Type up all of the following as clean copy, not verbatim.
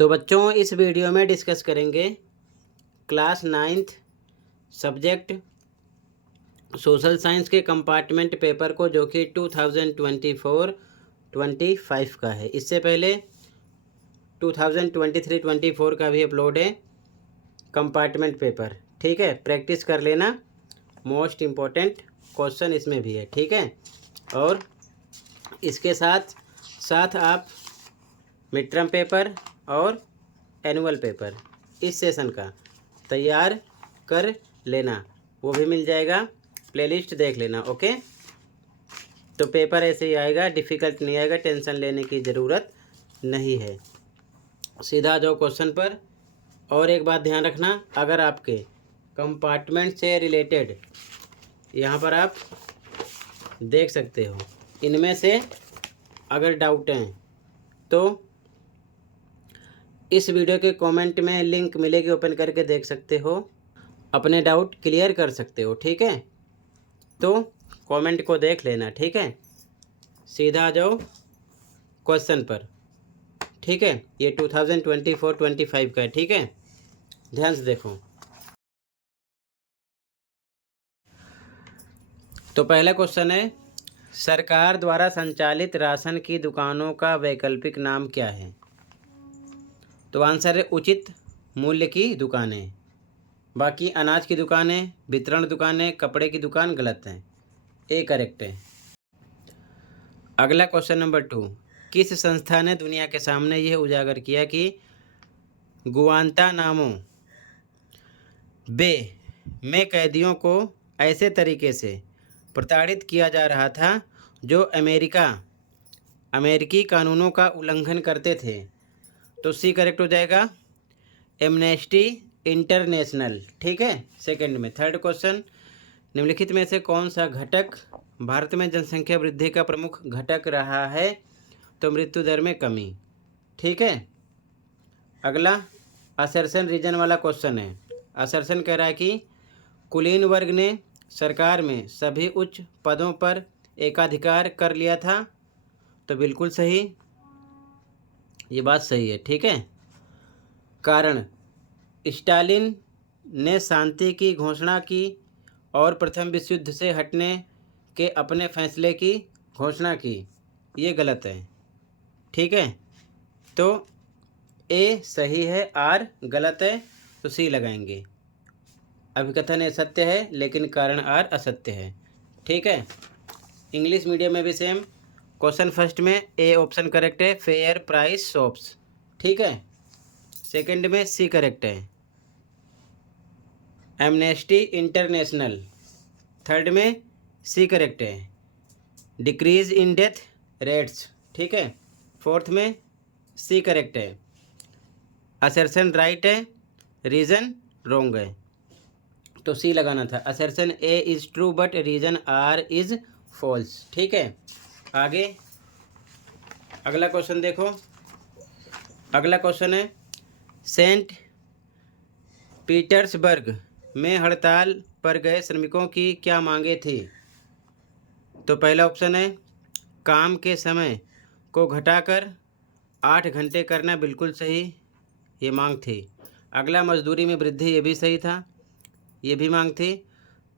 तो बच्चों इस वीडियो में डिस्कस करेंगे class 9th subject social science के कंपार्टमेंट पेपर को, जो कि 2024-25 का है। इससे पहले 2023-24 का भी अपलोड है कंपार्टमेंट पेपर। ठीक है, प्रैक्टिस कर लेना, मोस्ट इम्पोर्टेंट क्वेश्चन इसमें भी है। ठीक है, और इसके साथ साथ आप मिड टर्म पेपर और एनुअल पेपर इस सेशन का तैयार कर लेना, वो भी मिल जाएगा, प्लेलिस्ट देख लेना। ओके, तो पेपर ऐसे ही आएगा, डिफ़िकल्ट नहीं आएगा, टेंशन लेने की ज़रूरत नहीं है। सीधा जाओ क्वेश्चन पर। और एक बात ध्यान रखना, अगर आपके कंपार्टमेंट से रिलेटेड यहाँ पर आप देख सकते हो, इनमें से अगर डाउट हैं तो इस वीडियो के कमेंट में लिंक मिलेगी, ओपन करके देख सकते हो, अपने डाउट क्लियर कर सकते हो। ठीक है, तो कमेंट को देख लेना। ठीक है, सीधा आ जाओ क्वेश्चन पर। ठीक है, ये 2024-25 का है। ठीक है, ध्यान से देखो। तो पहला क्वेश्चन है, सरकार द्वारा संचालित राशन की दुकानों का वैकल्पिक नाम क्या है? तो आंसर है उचित मूल्य की दुकानें। बाकी अनाज की दुकानें, वितरण दुकानें, कपड़े की दुकान गलत हैं, ए करेक्ट है। अगला क्वेश्चन नंबर 2, किस संस्था ने दुनिया के सामने यह उजागर किया कि गुआंतानामो बे में कैदियों को ऐसे तरीके से प्रताड़ित किया जा रहा था जो अमेरिकी कानूनों का उल्लंघन करते थे? तो सी करेक्ट हो जाएगा, एमनेस्टी इंटरनेशनल। ठीक है, सेकंड में। थर्ड क्वेश्चन, निम्नलिखित में से कौन सा घटक भारत में जनसंख्या वृद्धि का प्रमुख घटक रहा है? तो मृत्यु दर में कमी। ठीक है, अगला असर्शन रीजन वाला क्वेश्चन है। असर्शन कह रहा है कि कुलीन वर्ग ने सरकार में सभी उच्च पदों पर एकाधिकार कर लिया था। तो बिल्कुल सही, ये बात सही है। ठीक है, कारण स्टालिन ने शांति की घोषणा की और प्रथम विश्व युद्ध से हटने के अपने फैसले की घोषणा की, ये गलत है। ठीक है, तो ए सही है, आर गलत है, तो सी लगाएंगे। अभिकथन ए सत्य है लेकिन कारण आर असत्य है। ठीक है, इंग्लिश मीडियम में भी सेम क्वेश्चन। फर्स्ट में ए ऑप्शन करेक्ट है, फेयर प्राइस शॉप्स। ठीक है, सेकंड में सी करेक्ट है, एमनेस्टी इंटरनेशनल। थर्ड में सी करेक्ट है, डिक्रीज इन डेथ रेट्स। ठीक है, फोर्थ में सी करेक्ट है, असर्शन राइट है, रीज़न रॉन्ग है। तो सी लगाना था, assertion A is true but reason R is false. ठीक है, आगे अगला क्वेश्चन देखो। अगला क्वेश्चन है, सेंट पीटर्सबर्ग में हड़ताल पर गए श्रमिकों की क्या मांगे थी? तो पहला ऑप्शन है काम के समय को घटाकर 8 घंटे करना, बिल्कुल सही, ये मांग थी। अगला मजदूरी में वृद्धि, ये भी सही था, ये भी मांग थी।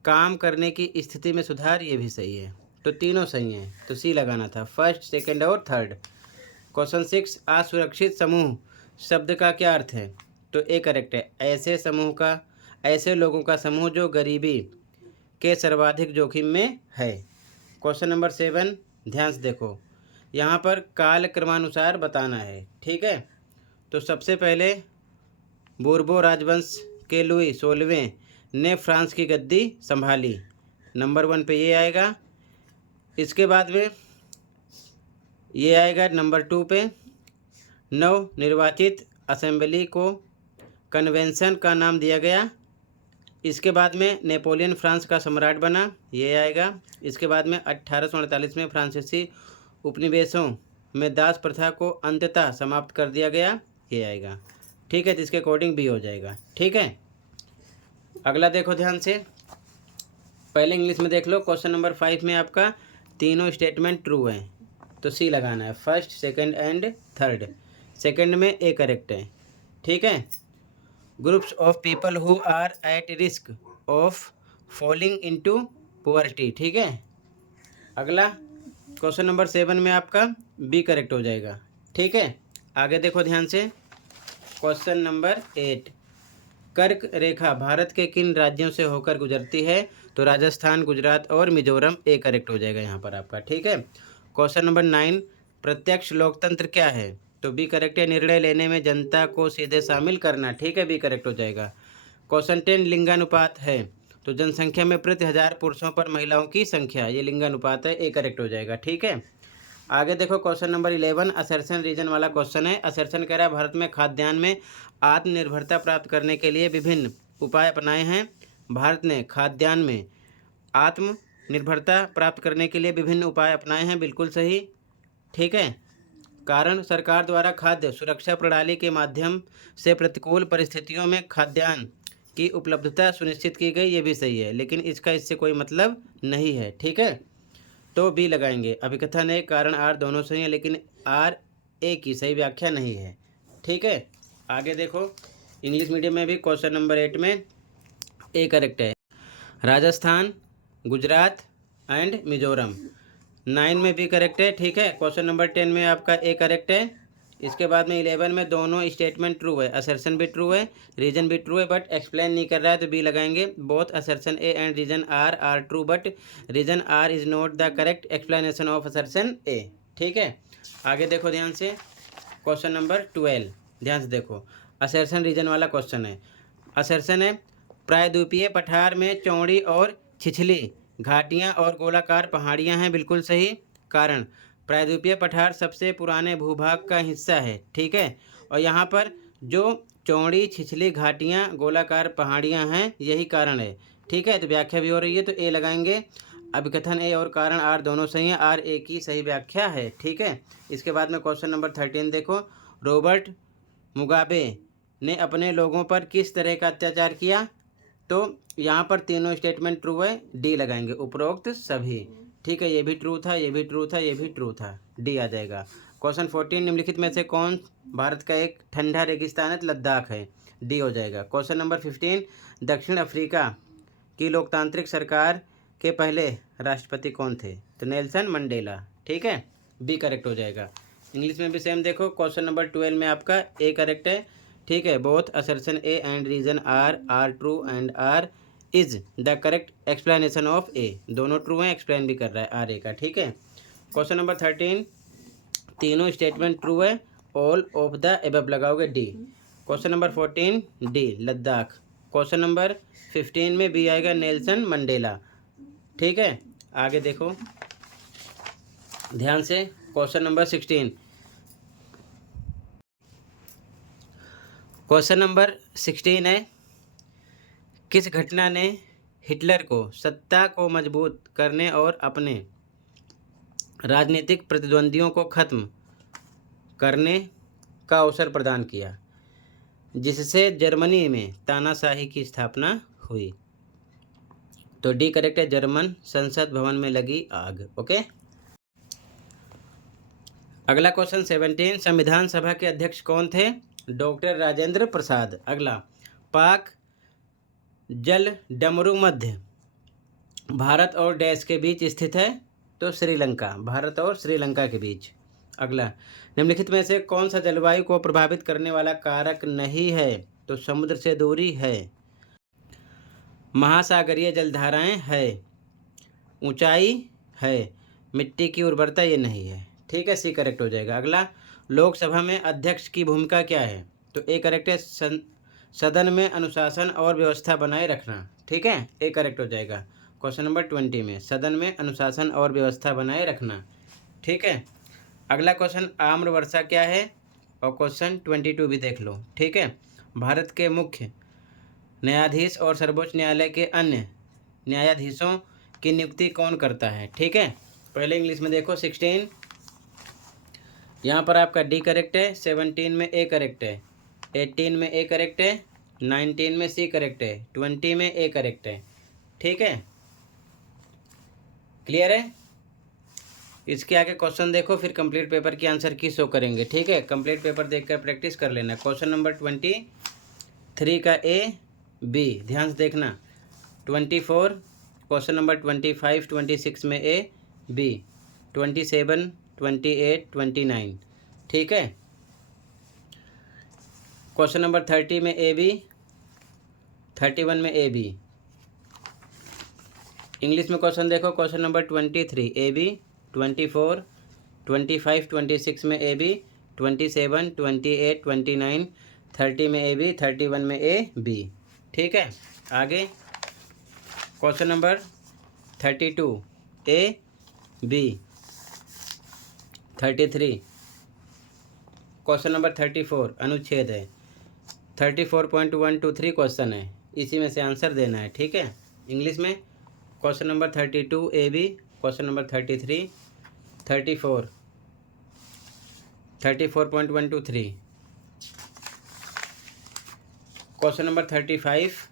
काम करने की स्थिति में सुधार, ये भी सही है। तो तीनों सही हैं, तो सी लगाना था, फर्स्ट सेकंड और थर्ड। क्वेश्चन 6, असुरक्षित समूह शब्द का क्या अर्थ है? तो ए करेक्ट है, ऐसे लोगों का समूह जो गरीबी के सर्वाधिक जोखिम में है। क्वेश्चन नंबर 7, ध्यान से देखो, यहाँ पर काल क्रमानुसार बताना है। ठीक है, तो सबसे पहले बोर्बो राजवंश के लुई 16वें ने फ्रांस की गद्दी संभाली, नंबर 1 पे ये आएगा। इसके बाद में ये आएगा नंबर 2 पे, नव निर्वाचित असेंबली को कन्वेंशन का नाम दिया गया। इसके बाद में नेपोलियन फ्रांस का सम्राट बना, ये आएगा। इसके बाद में 1848 में फ्रांसीसी उपनिवेशों में दास प्रथा को अंततः समाप्त कर दिया गया, ये आएगा। ठीक है, तो इसके अकॉर्डिंग भी हो जाएगा। ठीक है, अगला देखो ध्यान से, पहले इंग्लिश में देख लो। क्वेश्चन नंबर 5 में आपका तीनों स्टेटमेंट ट्रू हैं, तो सी लगाना है, first second and third. Second में ए करेक्ट है। ठीक है, groups of people who are at risk of falling into poverty. ठीक है, अगला क्वेश्चन नंबर 7 में आपका बी करेक्ट हो जाएगा। ठीक है, आगे देखो ध्यान से। क्वेश्चन नंबर 8, कर्क रेखा भारत के किन राज्यों से होकर गुजरती है? तो राजस्थान, गुजरात और मिजोरम। ए करेक्ट हो जाएगा यहाँ पर आपका। ठीक है, क्वेश्चन नंबर 9, प्रत्यक्ष लोकतंत्र क्या है? तो बी करेक्ट है, निर्णय लेने में जनता को सीधे शामिल करना। ठीक है, बी करेक्ट हो जाएगा। क्वेश्चन 10, लिंगानुपात है? तो जनसंख्या में प्रति 1000 पुरुषों पर महिलाओं की संख्या, ये लिंगानुपात है। ए करेक्ट हो जाएगा। ठीक है, आगे देखो क्वेश्चन नंबर 11, असर्शन रीजन वाला क्वेश्चन है। असर्शन कह रहा है भारत में खाद्यान्न में आत्मनिर्भरता प्राप्त करने के लिए विभिन्न उपाय अपनाए हैं। भारत ने खाद्यान्न में आत्मनिर्भरता प्राप्त करने के लिए विभिन्न उपाय अपनाए हैं, बिल्कुल सही। ठीक है, कारण सरकार द्वारा खाद्य सुरक्षा प्रणाली के माध्यम से प्रतिकूल परिस्थितियों में खाद्यान्न की उपलब्धता सुनिश्चित की गई, ये भी सही है, लेकिन इसका इससे कोई मतलब नहीं है। ठीक है, तो बी लगाएंगे। अभिकथन ए, कारण आर दोनों सही है, लेकिन आर ए की सही व्याख्या नहीं है। ठीक है, आगे देखो इंग्लिश मीडियम में भी क्वेश्चन नंबर 8 में ए करेक्ट है, राजस्थान, गुजरात एंड मिजोरम। 9 में भी करेक्ट है। ठीक है, क्वेश्चन नंबर 10 में आपका ए करेक्ट है। इसके बाद में 11 में दोनों स्टेटमेंट ट्रू है, असर्शन भी ट्रू है, रीजन भी ट्रू है, बट एक्सप्लेन नहीं कर रहा है, तो बी लगाएंगे। Both assertion A and reason are true, but reason R is not the correct explanation of assertion A. ठीक है, आगे देखो ध्यान से। क्वेश्चन नंबर 12, ध्यान से देखो, असर्शन रीजन वाला क्वेश्चन है। असर्शन है, प्रायद्वीपीय पठार में चौड़ी और छिछली घाटियाँ और गोलाकार पहाड़ियाँ हैं, बिल्कुल सही। कारण प्रायद्वीपीय पठार सबसे पुराने भूभाग का हिस्सा है। ठीक है, और यहाँ पर जो चौड़ी छिछली घाटियाँ गोलाकार पहाड़ियाँ हैं, यही कारण है। ठीक है, तो व्याख्या भी हो रही है, तो ए लगाएंगे। अभिकथन ए और कारण आर दोनों सही हैं, आर ए की सही व्याख्या है। ठीक है, इसके बाद में क्वेश्चन नंबर 13 देखो, रॉबर्ट मुगाबे ने अपने लोगों पर किस तरह का अत्याचार किया? तो यहाँ पर तीनों स्टेटमेंट ट्रू है, डी लगाएंगे, उपरोक्त सभी। ठीक है, ये भी ट्रू था, ये भी ट्रू था, ये भी ट्रू था, डी आ जाएगा। क्वेश्चन 14, निम्नलिखित में से कौन भारत का एक ठंडा रेगिस्तान है? लद्दाख है, डी हो जाएगा। क्वेश्चन नंबर 15, दक्षिण अफ्रीका की लोकतांत्रिक सरकार के पहले राष्ट्रपति कौन थे? तो नेल्सन मंडेला। ठीक है, बी करेक्ट हो जाएगा। इंग्लिश में भी सेम देखो, क्वेश्चन नंबर 12 में आपका ए करेक्ट है। ठीक है, both assertion A and reason are true and R is the correct explanation of A, दोनों ट्रू हैं, एक्सप्लेन भी कर रहा है आर ए का। ठीक है, क्वेश्चन नंबर 13, तीनों स्टेटमेंट ट्रू है, ऑल ऑफ द एबव लगाओगे, D. Question number 14, D Ladakh. Question number 15 में बी आएगा, नेल्सन मंडेला। ठीक है, आगे देखो ध्यान से। क्वेश्चन नंबर 16, क्वेश्चन नंबर 16 है, किस घटना ने हिटलर को सत्ता को मजबूत करने और अपने राजनीतिक प्रतिद्वंदियों को खत्म करने का अवसर प्रदान किया, जिससे जर्मनी में तानाशाही की स्थापना हुई? तो डी करेक्ट है, जर्मन संसद भवन में लगी आग। ओके, अगला क्वेश्चन 17, संविधान सभा के अध्यक्ष कौन थे? डॉक्टर राजेंद्र प्रसाद। अगला, पाक जल डमरू मध्य भारत और डैश के बीच स्थित है? तो श्रीलंका, भारत और श्रीलंका के बीच। अगला, निम्नलिखित में से कौन सा जलवायु को प्रभावित करने वाला कारक नहीं है? तो समुद्र से दूरी है, महासागरीय जलधाराएं है, ऊंचाई है, मिट्टी की उर्वरता ये नहीं है। ठीक है, सी करेक्ट हो जाएगा। अगला, लोकसभा में अध्यक्ष की भूमिका क्या है? तो ए करेक्ट है, सदन में अनुशासन और व्यवस्था बनाए रखना। ठीक है, ए करेक्ट हो जाएगा। क्वेश्चन नंबर 20 में सदन में अनुशासन और व्यवस्था बनाए रखना। ठीक है, अगला क्वेश्चन, आम्र वर्षा क्या है? और क्वेश्चन 22 भी देख लो। ठीक है, भारत के मुख्य न्यायाधीश और सर्वोच्च न्यायालय के अन्य न्यायाधीशों की नियुक्ति कौन करता है? ठीक है, पहले इंग्लिश में देखो 16, यहाँ पर आपका डी करेक्ट है, 17 में ए करेक्ट है, 18 में ए करेक्ट है, 19 में सी करेक्ट है, 20 में ए करेक्ट है। ठीक है, क्लियर है? इसके आगे क्वेश्चन देखो, फिर कंप्लीट पेपर की आंसर की शो करेंगे। ठीक है, कंप्लीट पेपर देखकर प्रैक्टिस कर लेना। क्वेश्चन नंबर 23 का ए बी ध्यान से देखना। 24 क्वेश्चन नंबर 25 26 में ए बी, 27 28 29। ठीक है, क्वेश्चन नंबर 30 में ए बी, 31 में ए बी। इंग्लिश में क्वेश्चन देखो, क्वेश्चन नंबर 23 ए बी, 24 25 26 में ए बी, 27 28 29, 30 में ए बी, 31 में ए बी। ठीक है, आगे question number 32 A B, 33 question number 34 अनुच्छेद है। 34.123 क्वेश्चन है, इसी में से आंसर देना है। ठीक है, इंग्लिश में question number 32 A B, question number 33 34 34.123। Question number 35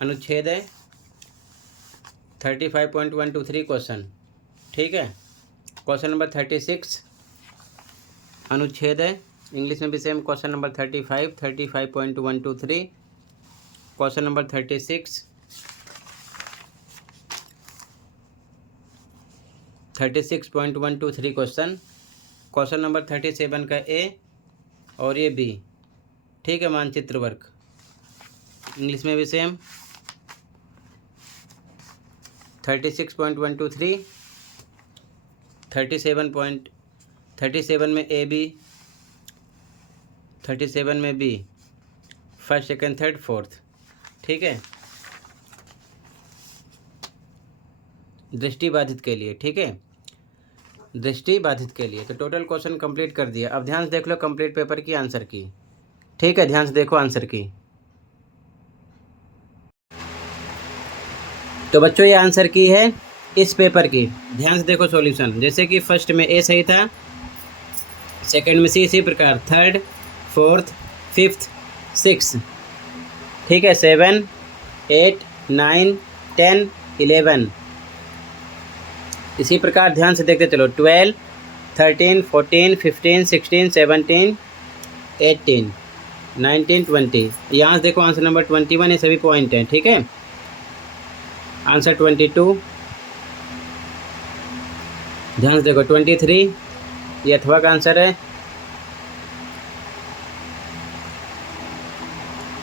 अनुच्छेद है, 35.123 क्वेश्चन। ठीक है, क्वेश्चन नंबर 36 अनुच्छेद है। इंग्लिश में भी same question number 35 35.123। Question number 36 36.123 question. Question number 37 का ए और ये बी। ठीक है, मानचित्र वर्क इंग्लिश में भी सेम 36.123, 37 में ए बी, 37 में B, first second third fourth. ठीक है, दृष्टि बाधित के लिए। ठीक है, दृष्टि बाधित के लिए। तो टोटल क्वेश्चन कंप्लीट कर दिया। अब ध्यान से देख लो कंप्लीट पेपर की आंसर की। ठीक है, ध्यान से देखो आंसर की। तो बच्चों ये आंसर की है इस पेपर की। ध्यान से देखो सॉल्यूशन। जैसे कि फर्स्ट में ए सही था, सेकंड में सी, इसी प्रकार थर्ड फोर्थ फिफ्थ सिक्स। ठीक है, 7 8 9 10 11। इसी प्रकार ध्यान से देखते चलो 12 13 14 15 16 17 18 19 20। यहाँ से देखो आंसर नंबर 21 ये सभी पॉइंट हैं। ठीक है, आंसर 22। ध्यान से देखो 23 ये अथवा का आंसर है।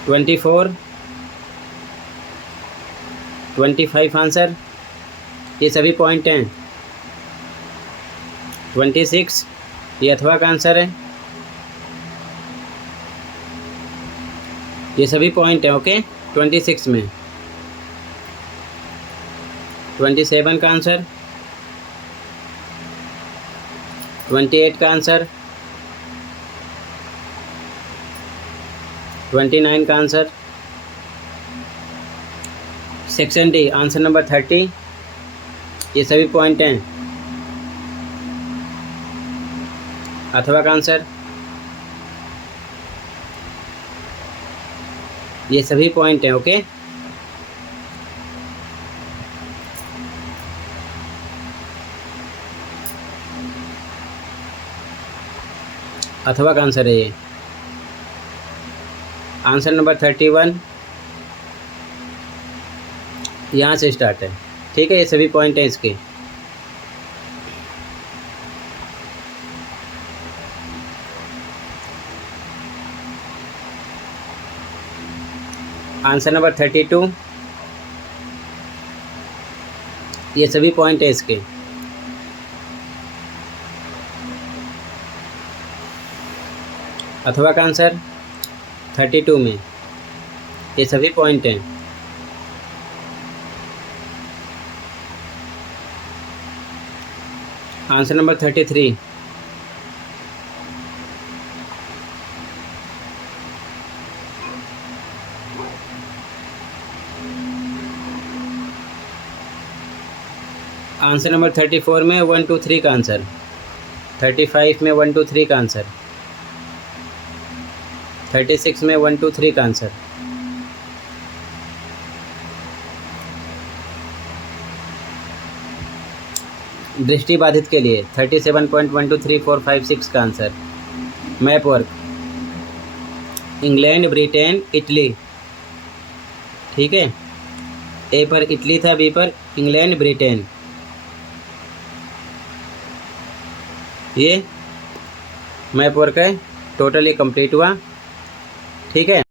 24 25 आंसर, ये सभी पॉइंट हैं। 26 ये अथवा का आंसर है, ये सभी पॉइंट हैं। ओके, 26 में 27 का आंसर, 28 का आंसर, 29 का answer, section D answer number 30 ये सभी पॉइंट हैं। अथवा का आंसर, ये सभी पॉइंट हैं। ओके, अथवा का आंसर है ये। आंसर नंबर 31 यहाँ से स्टार्ट है। ठीक है, ये सभी पॉइंट हैं इसके। आंसर नंबर 32 ये सभी पॉइंट है इसके। अथवा का आंसर 32 में ये सभी पॉइंट हैं। आंसर नंबर 33 आंसर नंबर 34 में 1 2 3 का आंसर, 35 में 1 2 3 का आंसर, 36 में 1 2 3 का आंसर, दृष्टिबाधित के लिए 37.123456 का answer. Map work, England, Britain, Italy. ठीक है, ए पर इटली था, बी पर इंग्लैंड, ब्रिटेन। ये मैप वर्क है, टोटली कंप्लीट हुआ। ठीक है।